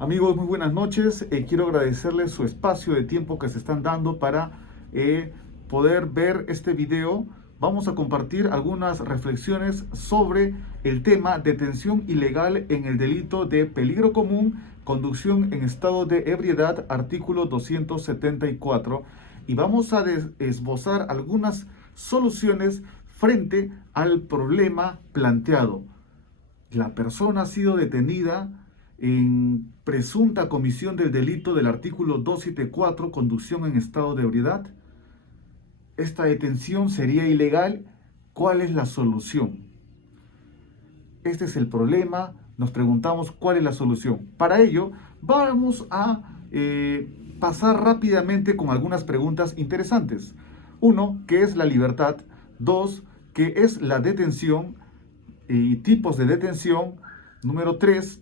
Amigos, muy buenas noches. Quiero agradecerles su espacio de tiempo que se están dando para poder ver este video. Vamos a compartir algunas reflexiones sobre el tema detención ilegal en el delito de peligro común, conducción en estado de ebriedad, artículo 274. Y vamos a esbozar algunas soluciones frente al problema planteado. La persona ha sido detenida en presunta comisión del delito del artículo 274, conducción en estado de ebriedad. Esta detención sería ilegal. ¿Cuál es la solución? Este es el problema. Nos preguntamos cuál es la solución. Para ello, vamos a pasar rápidamente con algunas preguntas interesantes. Uno, ¿qué es la libertad? Dos, ¿qué es la detención y tipos de detención? Número tres,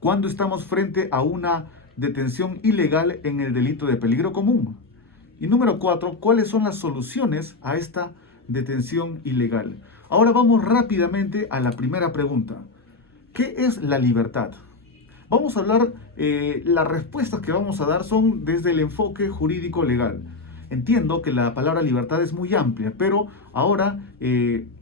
¿cuándo estamos frente a una detención ilegal en el delito de peligro común? Y número cuatro, ¿cuáles son las soluciones a esta detención ilegal? Ahora vamos rápidamente a la primera pregunta. ¿Qué es la libertad? Vamos a hablar, las respuestas que vamos a dar son desde el enfoque jurídico legal. Entiendo que la palabra libertad es muy amplia, pero ahora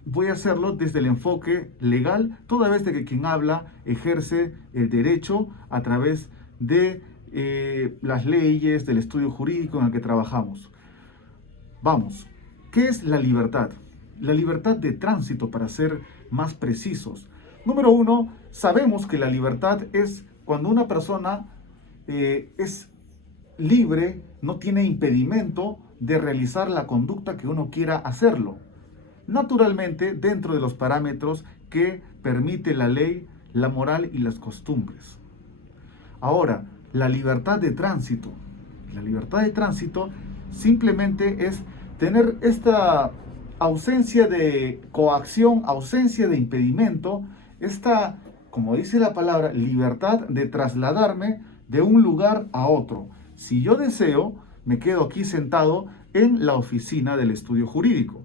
voy a hacerlo desde el enfoque legal, toda vez de que quien habla ejerce el derecho a través de las leyes, del estudio jurídico en el que trabajamos. Vamos, ¿qué es la libertad? La libertad de tránsito, para ser más precisos. Número uno, sabemos que la libertad es cuando una persona es libre, no tiene impedimento de realizar la conducta que uno quiera hacerlo. Naturalmente, dentro de los parámetros que permite la ley, la moral y las costumbres. Ahora, la libertad de tránsito. La libertad de tránsito simplemente es tener esta ausencia de coacción, ausencia de impedimento, esta, como dice la palabra, libertad de trasladarme de un lugar a otro. Si yo deseo, me quedo aquí sentado en la oficina del estudio jurídico.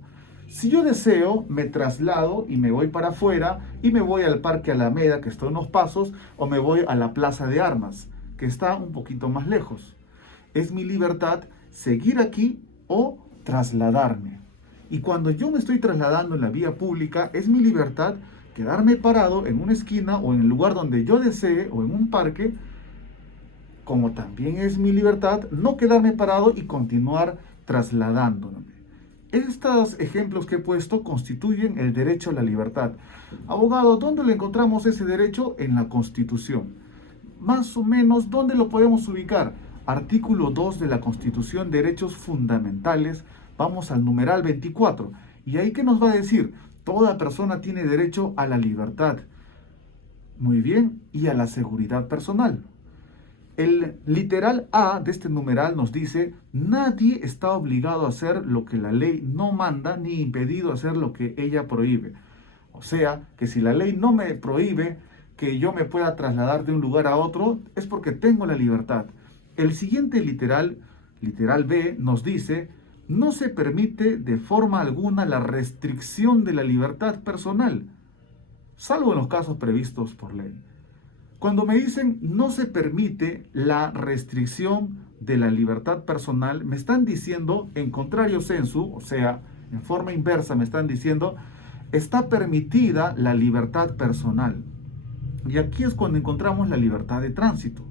Si yo deseo, me traslado y me voy para afuera y me voy al Parque Alameda, que está a unos pasos, o me voy a la Plaza de Armas, que está un poquito más lejos. Es mi libertad seguir aquí o trasladarme. Y cuando yo me estoy trasladando en la vía pública, es mi libertad quedarme parado en una esquina o en el lugar donde yo desee o en un parque, como también es mi libertad no quedarme parado y continuar trasladándome. Estos ejemplos que he puesto constituyen el derecho a la libertad. Abogado, ¿dónde le encontramos ese derecho? En la Constitución. Más o menos, ¿dónde lo podemos ubicar? Artículo 2 de la Constitución, derechos fundamentales. Vamos al numeral 24. ¿Y ahí qué nos va a decir? Toda persona tiene derecho a la libertad. Muy bien, y a la seguridad personal. El literal A de este numeral nos dice: nadie está obligado a hacer lo que la ley no manda, ni impedido a hacer lo que ella prohíbe. O sea, que si la ley no me prohíbe que yo me pueda trasladar de un lugar a otro, es porque tengo la libertad. El siguiente literal, literal B, nos dice: no se permite de forma alguna la restricción de la libertad personal, salvo en los casos previstos por ley. Cuando me dicen no se permite la restricción de la libertad personal, me están diciendo en contrario sensu, o sea, en forma inversa me están diciendo, está permitida la libertad personal. Y aquí es cuando encontramos la libertad de tránsito.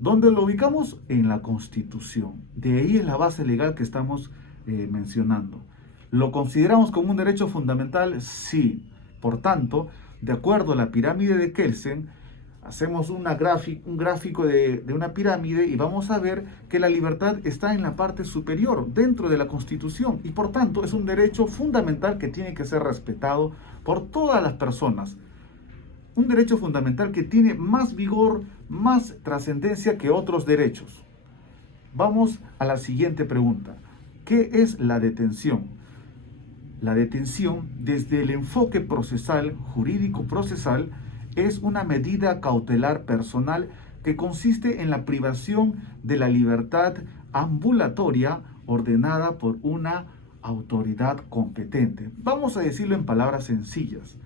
¿Dónde lo ubicamos? En la Constitución. De ahí es la base legal que estamos mencionando. ¿Lo consideramos como un derecho fundamental? Sí. Por tanto, de acuerdo a la pirámide de Kelsen, hacemos un gráfico de una pirámide y vamos a ver que la libertad está en la parte superior, dentro de la Constitución, y por tanto es un derecho fundamental que tiene que ser respetado por todas las personas. Un derecho fundamental que tiene más vigor, más trascendencia que otros derechos. Vamos a la siguiente pregunta. ¿Qué es la detención? La detención, desde el enfoque procesal, jurídico procesal, es una medida cautelar personal que consiste en la privación de la libertad ambulatoria ordenada por una autoridad competente. Vamos a decirlo en palabras sencillas.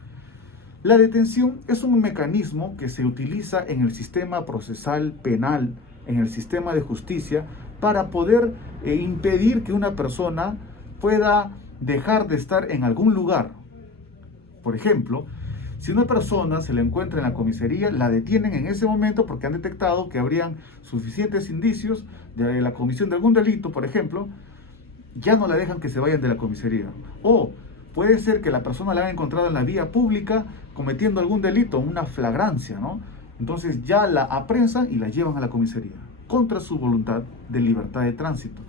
La detención es un mecanismo que se utiliza en el sistema procesal penal, en el sistema de justicia, para poder impedir que una persona pueda dejar de estar en algún lugar. Por ejemplo, si una persona se le encuentra en la comisaría, la detienen en ese momento porque han detectado que habrían suficientes indicios de la comisión de algún delito, por ejemplo, ya no la dejan que se vayan de la comisaría. O puede ser que la persona la hayan encontrado en la vía pública cometiendo algún delito, una flagrancia, ¿no? Entonces ya la apresan y la llevan a la comisaría, contra su voluntad de libertad de tránsito.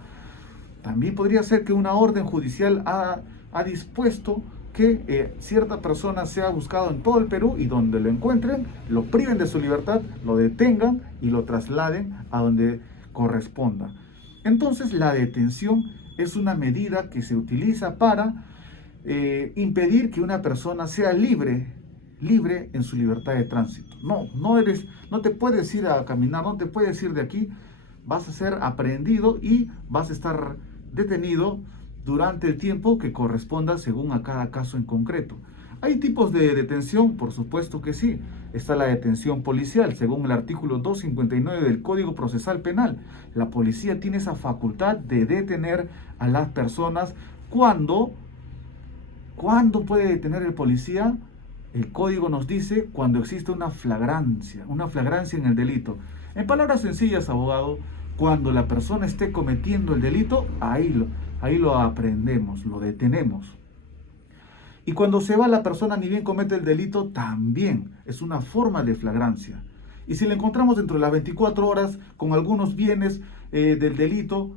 También podría ser que una orden judicial ha dispuesto que cierta persona sea buscado en todo el Perú y donde lo encuentren, lo priven de su libertad, lo detengan y lo trasladen a donde corresponda. Entonces la detención es una medida que se utiliza para impedir que una persona sea libre en su libertad de tránsito. No te puedes ir a caminar, no te puedes ir de aquí, vas a ser aprehendido y vas a estar detenido durante el tiempo que corresponda según a cada caso en concreto. ¿Hay tipos de detención? Por supuesto que sí. Está la detención policial, según el artículo 259 del Código Procesal Penal. La policía tiene esa facultad de detener a las personas. ¿Cuándo puede detener el policía? El código nos dice cuando existe una flagrancia en el delito. En palabras sencillas, abogado, cuando la persona esté cometiendo el delito, ahí lo aprendemos, lo detenemos. Y cuando se va la persona ni bien comete el delito, también es una forma de flagrancia. Y si la encontramos dentro de las 24 horas con algunos bienes del delito,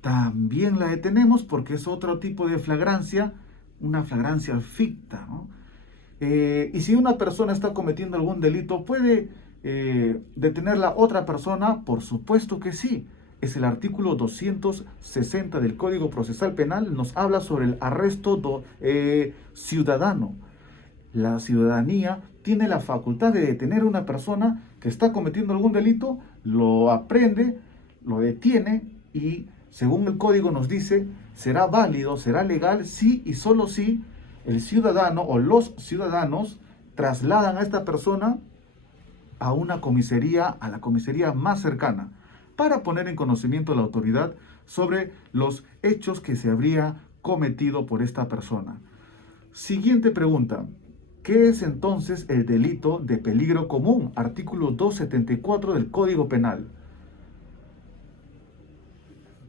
también la detenemos porque es otro tipo de flagrancia, una flagrancia ficta, ¿no? Y si una persona está cometiendo algún delito, ¿puede detenerla otra persona? Por supuesto que sí. Es el artículo 260 del Código Procesal Penal, nos habla sobre el arresto ciudadano. La ciudadanía tiene la facultad de detener a una persona que está cometiendo algún delito, lo aprende, lo detiene y, según el código nos dice, será válido, será legal si y solo si el ciudadano o los ciudadanos trasladan a esta persona a una comisaría, a la comisaría más cercana, para poner en conocimiento a la autoridad sobre los hechos que se habría cometido por esta persona. Siguiente pregunta. ¿Qué es entonces el delito de peligro común? Artículo 274 del Código Penal.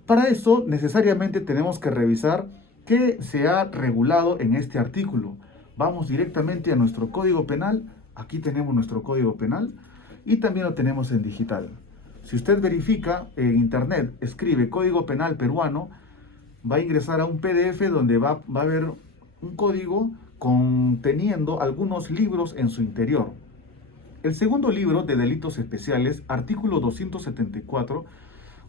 Para eso necesariamente tenemos que revisar qué se ha regulado en este artículo. Vamos directamente a nuestro Código Penal. Aquí tenemos nuestro Código Penal y también lo tenemos en digital. Si usted verifica en internet, escribe Código Penal Peruano, va a ingresar a un PDF donde va a haber un código conteniendo algunos libros en su interior. El segundo libro de delitos especiales, artículo 274,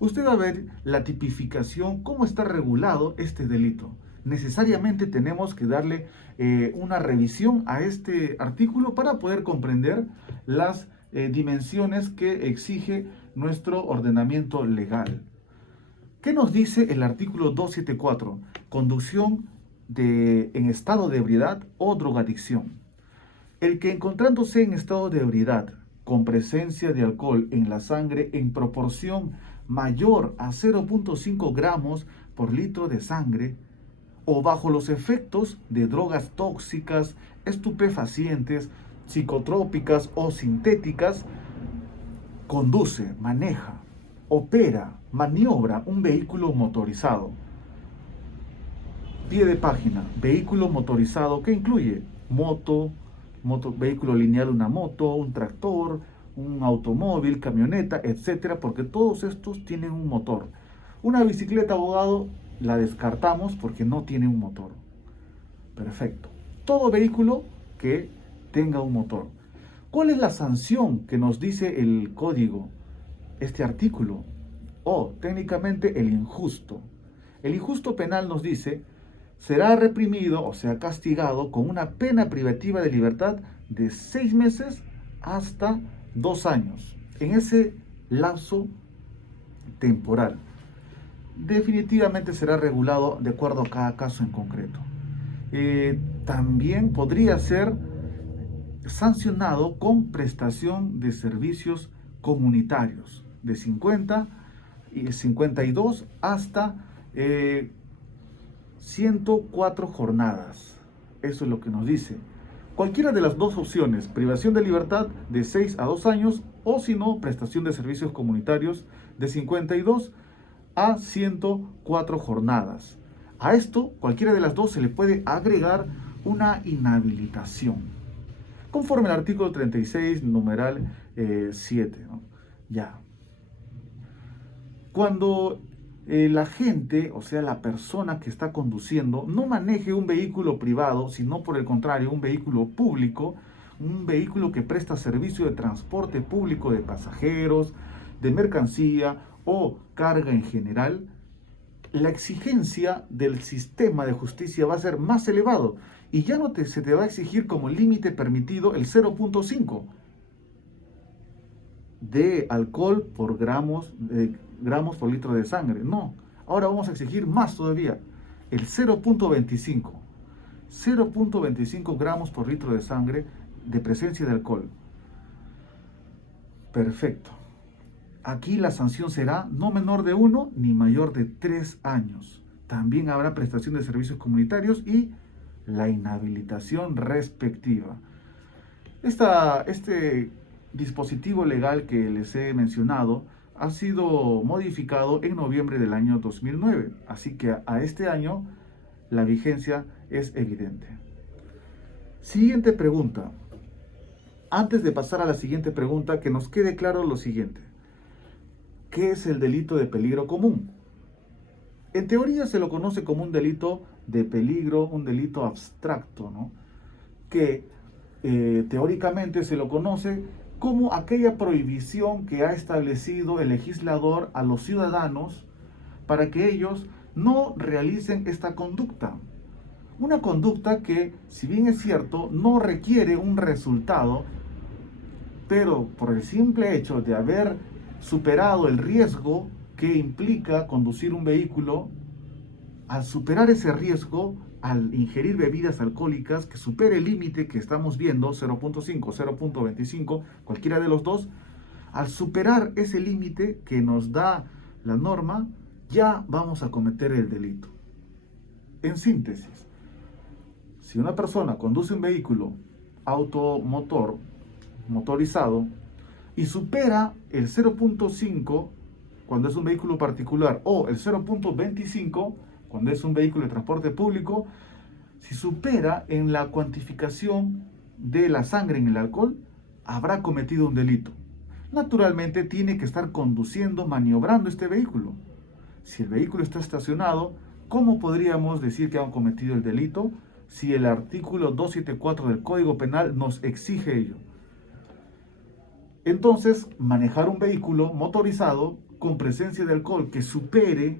usted va a ver la tipificación, cómo está regulado este delito. Necesariamente tenemos que darle una revisión a este artículo para poder comprender las dimensiones que exige nuestro ordenamiento legal. ¿Qué nos dice el artículo 274? Conducción en estado de ebriedad o drogadicción. El que encontrándose en estado de ebriedad con presencia de alcohol en la sangre en proporción mayor a 0.5 gramos por litro de sangre o bajo los efectos de drogas tóxicas, estupefacientes, psicotrópicas o sintéticas, conduce, maneja, opera, maniobra un vehículo motorizado. Pie de página, vehículo motorizado que incluye vehículo lineal, una moto, un tractor, un automóvil, camioneta, etcétera, porque todos estos tienen un motor. Una bicicleta, abogado, la descartamos porque no tiene un motor. Perfecto. Todo vehículo que tenga un motor. ¿Cuál es la sanción que nos dice el código, este artículo? Técnicamente el injusto. El injusto penal nos dice, será reprimido o sea castigado con una pena privativa de libertad de 6 meses hasta 2 años. En ese lapso temporal. Definitivamente será regulado de acuerdo a cada caso en concreto. También podría ser sancionado con prestación de servicios comunitarios de 50 y 52 hasta 104 jornadas. Eso es lo que nos dice. Cualquiera de las dos opciones, privación de libertad de 6 a 2 años o si no, prestación de servicios comunitarios de 52 a 104 jornadas. A esto, cualquiera de las dos se le puede agregar una inhabilitación, conforme al artículo 36, numeral 7, ¿no? Ya. Cuando la gente, o sea, la persona que está conduciendo, no maneje un vehículo privado, sino por el contrario, un vehículo público, un vehículo que presta servicio de transporte público de pasajeros, de mercancía o carga en general, la exigencia del sistema de justicia va a ser más elevado y ya no se te va a exigir como límite permitido el 0.5 de alcohol por gramos por litro de sangre. No, ahora vamos a exigir más todavía, el 0.25 gramos por litro de sangre de presencia de alcohol. Perfecto. Aquí la sanción será no menor de 1 ni mayor de 3 años. También habrá prestación de servicios comunitarios y la inhabilitación respectiva. Este dispositivo legal que les he mencionado ha sido modificado en noviembre del año 2009, así que a este año la vigencia es evidente. Siguiente pregunta. Antes de pasar a la siguiente pregunta, que nos quede claro lo siguiente. ¿Qué es el delito de peligro común? En teoría se lo conoce como un delito de peligro, un delito abstracto, ¿no? Que teóricamente se lo conoce como aquella prohibición que ha establecido el legislador a los ciudadanos para que ellos no realicen esta conducta. Una conducta que, si bien es cierto, no requiere un resultado, pero por el simple hecho de haber superado el riesgo que implica conducir un vehículo, al superar ese riesgo, al ingerir bebidas alcohólicas que supere el límite que estamos viendo, 0.5, 0.25, cualquiera de los dos, al superar ese límite que nos da la norma, ya vamos a cometer el delito. En síntesis, si una persona conduce un vehículo motorizado, y supera el 0.5 cuando es un vehículo particular o el 0.25 cuando es un vehículo de transporte público, si supera en la cuantificación de la sangre en el alcohol, habrá cometido un delito. Naturalmente tiene que estar conduciendo, maniobrando este vehículo. Si el vehículo está estacionado, ¿cómo podríamos decir que han cometido el delito si el artículo 274 del Código Penal nos exige ello? Entonces, manejar un vehículo motorizado con presencia de alcohol que supere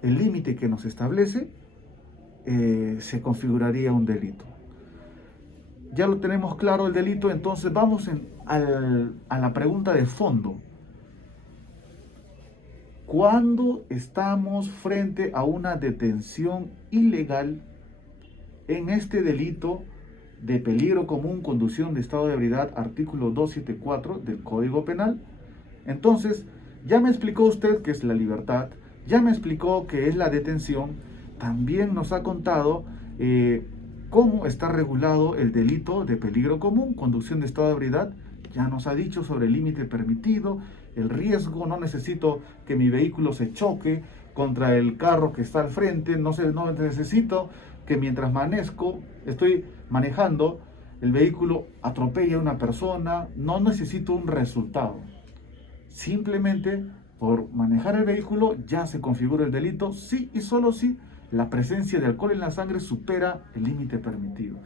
el límite que nos establece, se configuraría un delito. Ya lo tenemos claro el delito, entonces vamos a la pregunta de fondo. ¿Cuándo estamos frente a una detención ilegal en este delito de peligro común, conducción de estado de ebriedad, artículo 274 del Código Penal? Entonces, ya me explicó usted qué es la libertad, ya me explicó qué es la detención, también nos ha contado cómo está regulado el delito de peligro común, conducción de estado de ebriedad, ya nos ha dicho sobre el límite permitido, el riesgo, no necesito que mi vehículo se choque contra el carro que está al frente, no necesito que mientras estoy manejando, el vehículo atropelle a una persona, no necesito un resultado. Simplemente por manejar el vehículo ya se configura el delito, sí y solo si la presencia de alcohol en la sangre supera el límite permitido.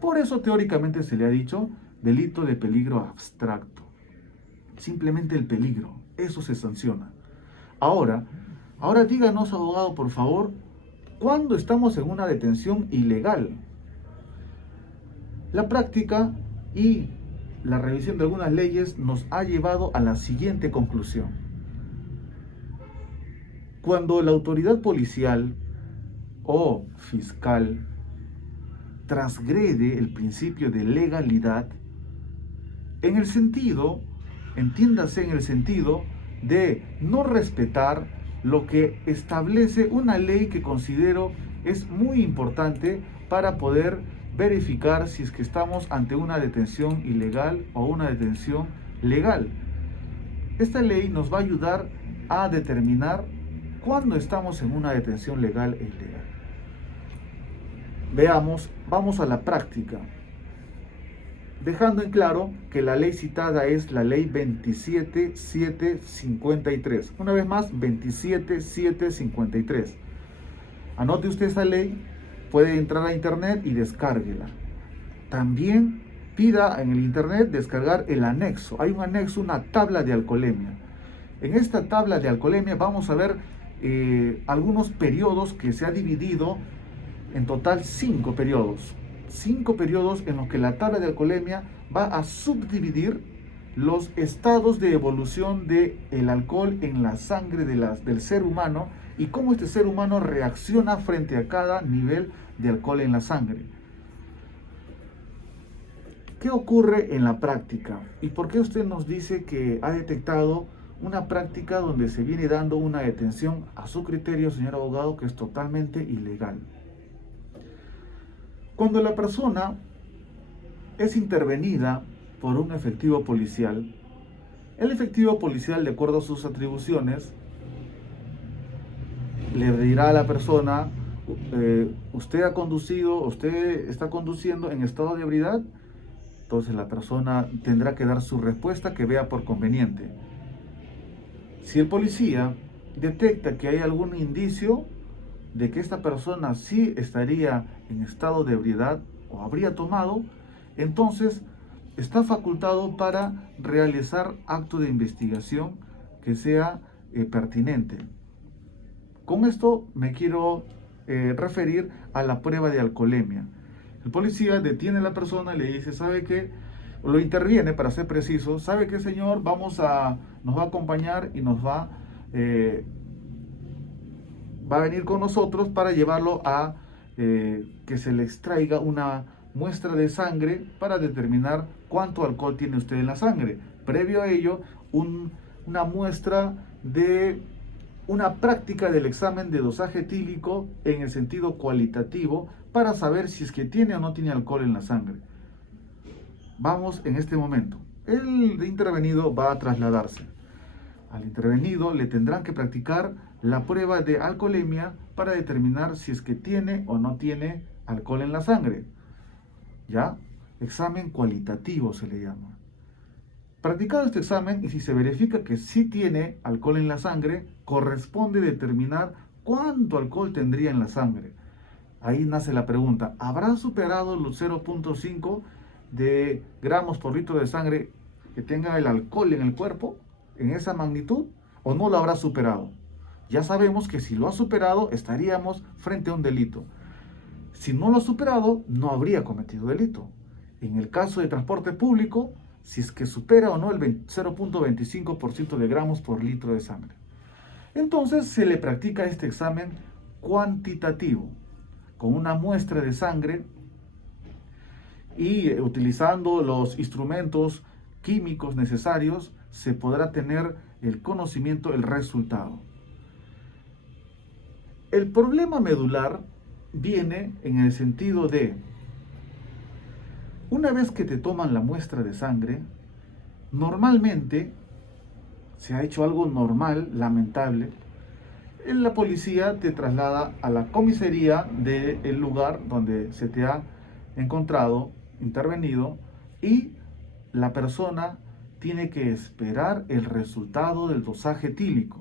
Por eso teóricamente se le ha dicho delito de peligro abstracto. Simplemente el peligro, eso se sanciona. Ahora díganos, abogado, por favor, ¿cuándo estamos en una detención ilegal? La práctica y la revisión de algunas leyes nos ha llevado a la siguiente conclusión. Cuando la autoridad policial o fiscal transgrede el principio de legalidad en el sentido, entiéndase en el sentido de no respetar lo que establece una ley que considero es muy importante para poder verificar si es que estamos ante una detención ilegal o una detención legal. Esta ley nos va a ayudar a determinar cuándo estamos en una detención legal e ilegal. Veamos, vamos a la práctica, dejando en claro que la ley citada es la ley 27753. Una vez más, 27753. Anote usted esa ley, puede entrar a internet y descárguela. También pida en el internet descargar el anexo. Hay un anexo, una tabla de alcoholemia. En esta tabla de alcoholemia vamos a ver algunos periodos que se ha dividido en total 5 periodos. 5 periodos en los que la tabla de alcoholemia va a subdividir los estados de evolución del alcohol en la sangre del ser humano y cómo este ser humano reacciona frente a cada nivel de alcohol en la sangre. ¿Qué ocurre en la práctica? ¿Y por qué usted nos dice que ha detectado una práctica donde se viene dando una detención a su criterio, señor abogado, que es totalmente ilegal? Cuando la persona es intervenida por un efectivo policial, el efectivo policial, de acuerdo a sus atribuciones, le dirá a la persona, usted ha conducido, usted está conduciendo en estado de ebriedad. Entonces la persona tendrá que dar su respuesta que vea por conveniente. Si el policía detecta que hay algún indicio de que esta persona sí estaría en estado de ebriedad o habría tomado, entonces está facultado para realizar acto de investigación que sea pertinente. Con esto me quiero referir a la prueba de alcoholemia. El policía detiene a la persona y le dice, ¿sabe qué? Lo interviene, para ser preciso, ¿sabe qué, señor? Nos va a acompañar y va a venir con nosotros para llevarlo a que se le extraiga una muestra de sangre para determinar cuánto alcohol tiene usted en la sangre. Previo a ello, una muestra de una práctica del examen de dosaje etílico en el sentido cualitativo para saber si es que tiene o no tiene alcohol en la sangre. Vamos en este momento. El intervenido va a trasladarse. Al intervenido le tendrán que practicar la prueba de alcoholemia para determinar si es que tiene o no tiene alcohol en la sangre. ¿Ya? Examen cualitativo se le llama. Practicado este examen y si se verifica que sí tiene alcohol en la sangre, corresponde determinar cuánto alcohol tendría en la sangre. Ahí nace la pregunta, ¿habrá superado los 0.5 de gramos por litro de sangre que tenga el alcohol en el cuerpo en esa magnitud o no lo habrá superado? Ya sabemos que si lo ha superado estaríamos frente a un delito. Si no lo ha superado, no habría cometido delito. En el caso de transporte público, si es que supera o no el 0.25% de gramos por litro de sangre. Entonces se le practica este examen cuantitativo con una muestra de sangre y utilizando los instrumentos químicos necesarios se podrá tener el conocimiento, el resultado. El problema medular viene en el sentido de, una vez que te toman la muestra de sangre, normalmente se ha hecho algo normal, lamentable. La policía te traslada a la comisaría del lugar donde se te ha encontrado, intervenido, y la persona tiene que esperar el resultado del dosaje etílico.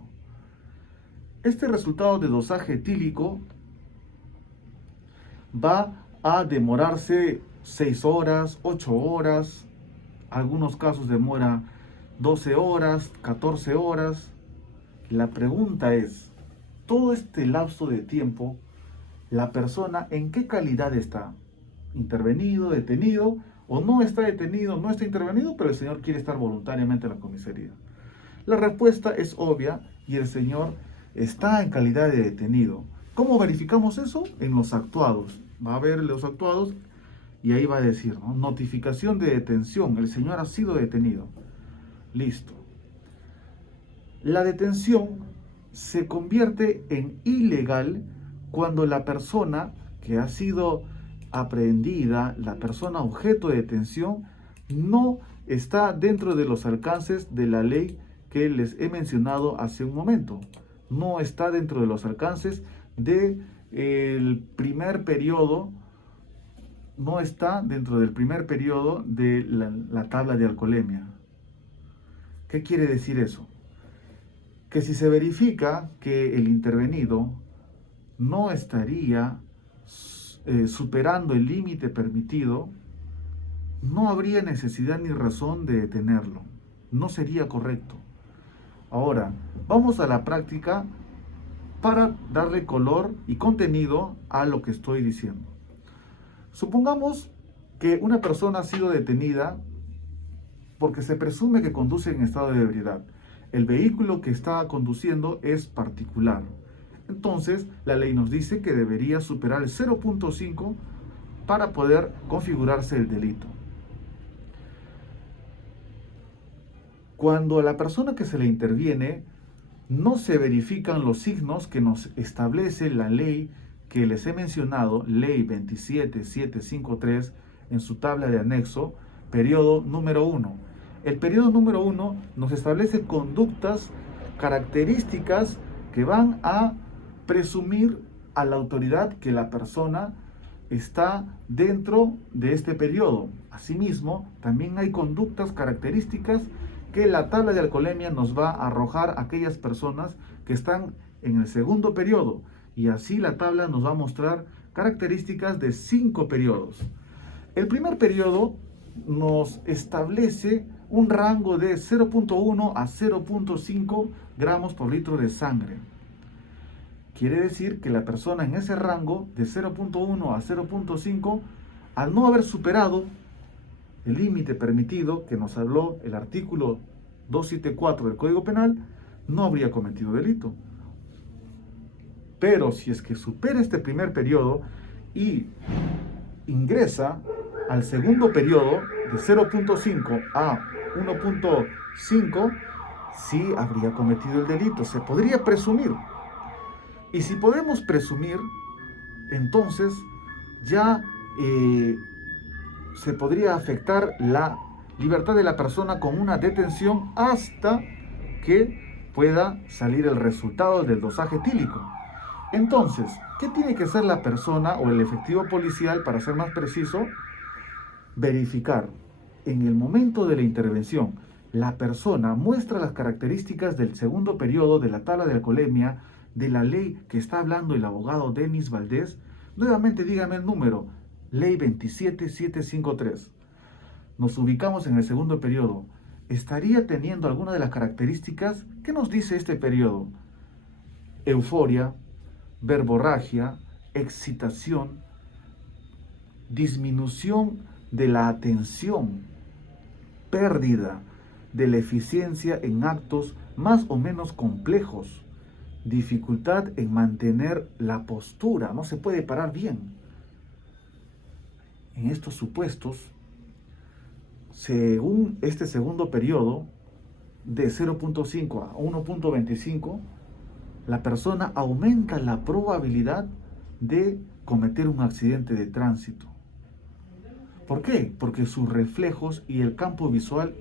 Este resultado de dosaje etílico va a demorarse 6 horas, 8 horas, algunos casos demora 12 horas, 14 horas. La pregunta es, todo este lapso de tiempo, la persona en qué calidad está, intervenido, detenido, o no está detenido, no está intervenido, pero el señor quiere estar voluntariamente en la comisaría. La respuesta es obvia y el señor está en calidad de detenido. ¿Cómo verificamos eso? En los actuados. Va a ver los actuados y ahí va a decir, ¿no? Notificación de detención, el señor ha sido detenido. Listo. La detención se convierte en ilegal cuando la persona que ha sido aprehendida, la persona objeto de detención, no está dentro de los alcances de la ley que les he mencionado hace un momento. No está dentro de los alcances del primer periodo, no está dentro del primer periodo de la tabla de alcoholemia. ¿Qué quiere decir eso? Que si se verifica que el intervenido no estaría superando el límite permitido, no habría necesidad ni razón de detenerlo. No sería correcto. Ahora, vamos a la práctica para darle color y contenido a lo que estoy diciendo. Supongamos que una persona ha sido detenida porque se presume que conduce en estado de ebriedad. El vehículo que está conduciendo es particular. Entonces, la ley nos dice que debería superar el 0.5 para poder configurarse el delito. Cuando a la persona que se le interviene no se verifican los signos que nos establece la ley que les he mencionado, ley 27753, en su tabla de anexo, periodo número 1. El periodo número 1 nos establece conductas, características que van a presumir a la autoridad que la persona está dentro de este periodo. Asimismo, también hay conductas, características que la tabla de alcoholemia nos va a arrojar a aquellas personas que están en el segundo periodo, y así la tabla nos va a mostrar características de 5 periodos. El primer periodo nos establece un rango de 0.1 a 0.5 gramos por litro de sangre. Quiere decir que la persona en ese rango de 0.1 a 0.5, al no haber superado el límite permitido que nos habló el artículo 274 del Código Penal, no habría cometido delito. Pero si es que supera este primer periodo y ingresa al segundo periodo de 0.5 a 1.5, sí habría cometido el delito. Se podría presumir. Y si podemos presumir, entonces ya se podría afectar la libertad de la persona con una detención hasta que pueda salir el resultado del dosaje etílico. Entonces, ¿qué tiene que hacer la persona o el efectivo policial, para ser más preciso? Verificar en el momento de la intervención, la persona muestra las características del segundo periodo de la tabla de alcoholemia de la ley que está hablando el abogado Denis Valdés. Nuevamente dígame el número, ley 27753. Nos ubicamos en el segundo periodo. ¿Estaría teniendo alguna de las características? ¿Qué nos dice este periodo? Euforia, verborragia, excitación, disminución de la atención, pérdida de la eficiencia en actos más o menos complejos, dificultad en mantener la postura, no se puede parar bien. En estos supuestos, según este segundo periodo, de 0.5 a 1.25, la persona aumenta la probabilidad de cometer un accidente de tránsito. ¿Por qué? Porque sus reflejos y el campo visual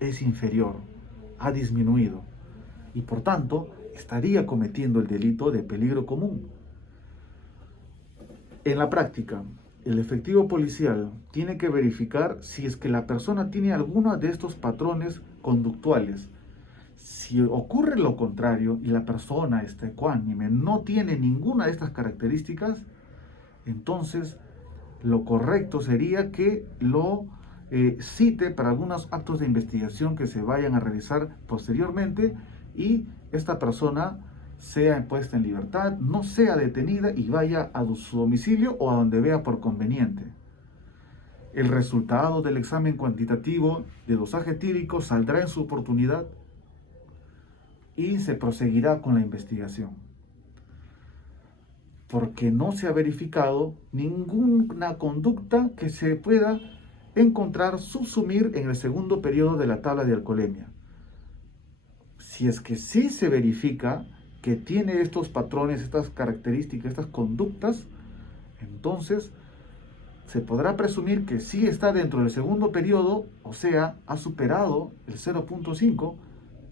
es inferior, ha disminuido, y por tanto estaría cometiendo el delito de peligro común. En la práctica, el efectivo policial tiene que verificar si es que la persona tiene alguno de estos patrones conductuales. Si ocurre lo contrario y la persona está ecuánime, no tiene ninguna de estas características, entonces lo correcto sería que lo cite para algunos actos de investigación que se vayan a realizar posteriormente, y esta persona sea puesta en libertad, no sea detenida y vaya a su domicilio o a donde vea por conveniente. El resultado del examen cuantitativo de dosaje etílico saldrá en su oportunidad y se proseguirá con la investigación. porque no se ha verificado ninguna conducta que se pueda encontrar subsumir en el segundo periodo de la tabla de alcoholemia. Si es que sí se verifica que tiene estos patrones, estas características, estas conductas, entonces se podrá presumir que sí está dentro del segundo periodo, o sea, ha superado el 0.5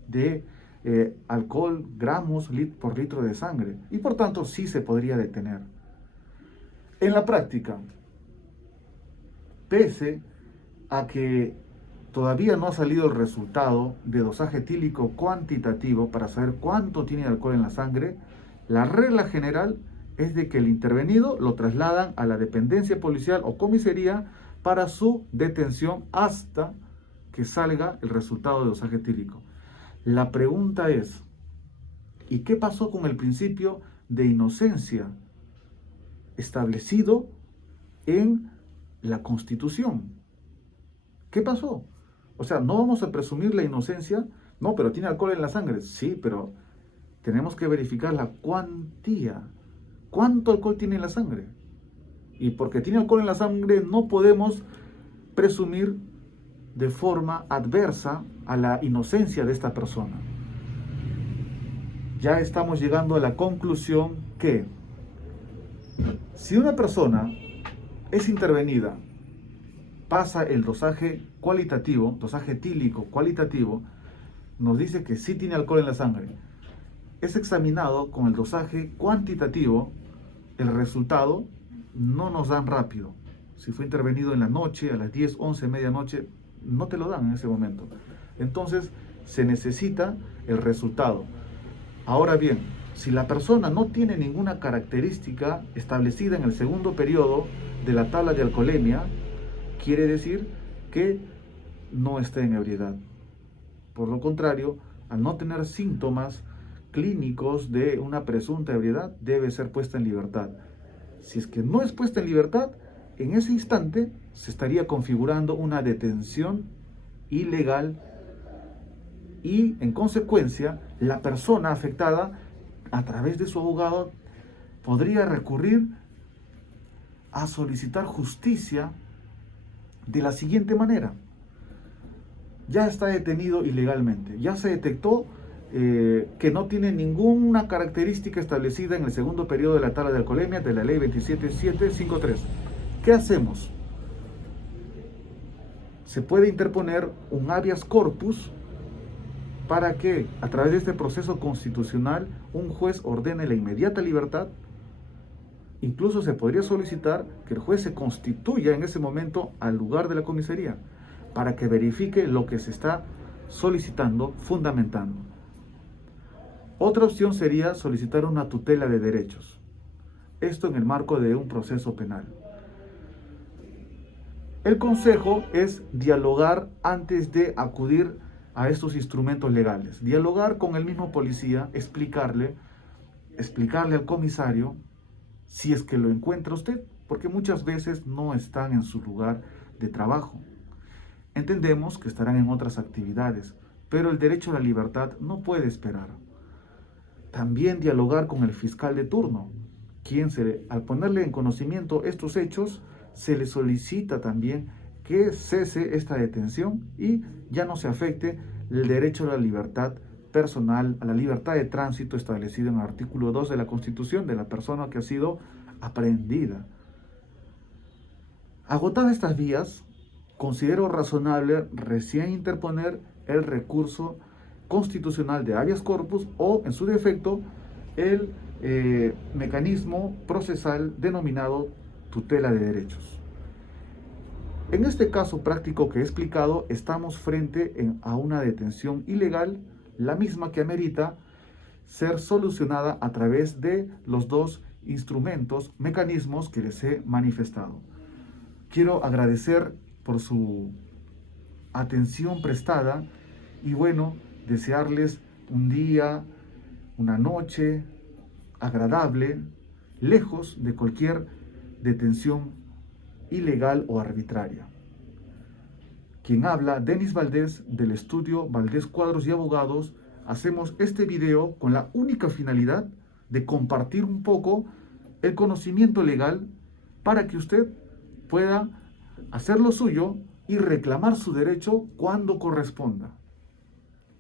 de alcohol gramos por litro de sangre, y por tanto sí se podría detener. En la práctica, pese a que todavía no ha salido el resultado de dosaje etílico cuantitativo para saber cuánto tiene alcohol en la sangre, la regla general es de que el intervenido lo trasladan a la dependencia policial o comisaría para su detención hasta que salga el resultado de dosaje etílico. La pregunta es, ¿y qué pasó con el principio de inocencia establecido en la Constitución? ¿Qué pasó? O sea, no vamos a presumir la inocencia. No, pero tiene alcohol en la sangre. Sí, pero tenemos que verificar la cuantía. ¿Cuánto alcohol tiene en la sangre? Y porque tiene alcohol en la sangre no podemos presumir de forma adversa a la inocencia de esta persona. Ya estamos llegando a la conclusión que si una persona es intervenida, pasa el dosaje cualitativo, dosaje etílico cualitativo, nos dice que sí tiene alcohol en la sangre, es examinado con el dosaje cuantitativo, el resultado no nos dan rápido. Si fue intervenido en la noche, a las 10, 11, medianoche, no te lo dan en ese momento. Entonces se necesita el resultado. Ahora bien, si la persona no tiene ninguna característica establecida en el segundo periodo de la tabla de alcoholemia, quiere decir que no está en ebriedad. Por lo contrario, al no tener síntomas clínicos de una presunta ebriedad, debe ser puesta en libertad. Si es que no es puesta en libertad, en ese instante se estaría configurando una detención ilegal y, en consecuencia, la persona afectada, a través de su abogado, podría recurrir a solicitar justicia de la siguiente manera. Ya está detenido ilegalmente, ya se detectó que no tiene ninguna característica establecida en el segundo periodo de la tabla de alcoholemia de la ley 27753. ¿Qué hacemos? Se puede interponer un habeas corpus para que, a través de este proceso constitucional, un juez ordene la inmediata libertad. Incluso se podría solicitar que el juez se constituya en ese momento al lugar de la comisaría para que verifique lo que se está solicitando, fundamentando. Otra opción sería solicitar una tutela de derechos. Esto en el marco de un proceso penal. El consejo es dialogar antes de acudir a estos instrumentos legales. Dialogar con el mismo policía, explicarle al comisario si es que lo encuentra usted, porque muchas veces no están en su lugar de trabajo. Entendemos que estarán en otras actividades, pero el derecho a la libertad no puede esperar. También dialogar con el fiscal de turno, quien al ponerle en conocimiento estos hechos, se le solicita también que cese esta detención y ya no se afecte el derecho a la libertad personal, a la libertad de tránsito establecido en el artículo 2 de la Constitución de la persona que ha sido aprehendida. Agotadas estas vías, considero razonable recién interponer el recurso constitucional de habeas corpus o, en su defecto, el mecanismo procesal denominado tutela de derechos. En este caso práctico que he explicado, estamos frente a una detención ilegal, la misma que amerita ser solucionada a través de los dos instrumentos, mecanismos que les he manifestado. Quiero agradecer por su atención prestada y bueno, desearles un día, una noche agradable, lejos de cualquier detención ilegal o arbitraria. Quien habla, Denis Valdés, del estudio Valdés Cuadros y Abogados. Hacemos este video con la única finalidad de compartir un poco el conocimiento legal para que usted pueda hacer lo suyo y reclamar su derecho cuando corresponda.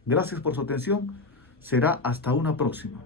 Gracias por su atención. Será hasta una próxima.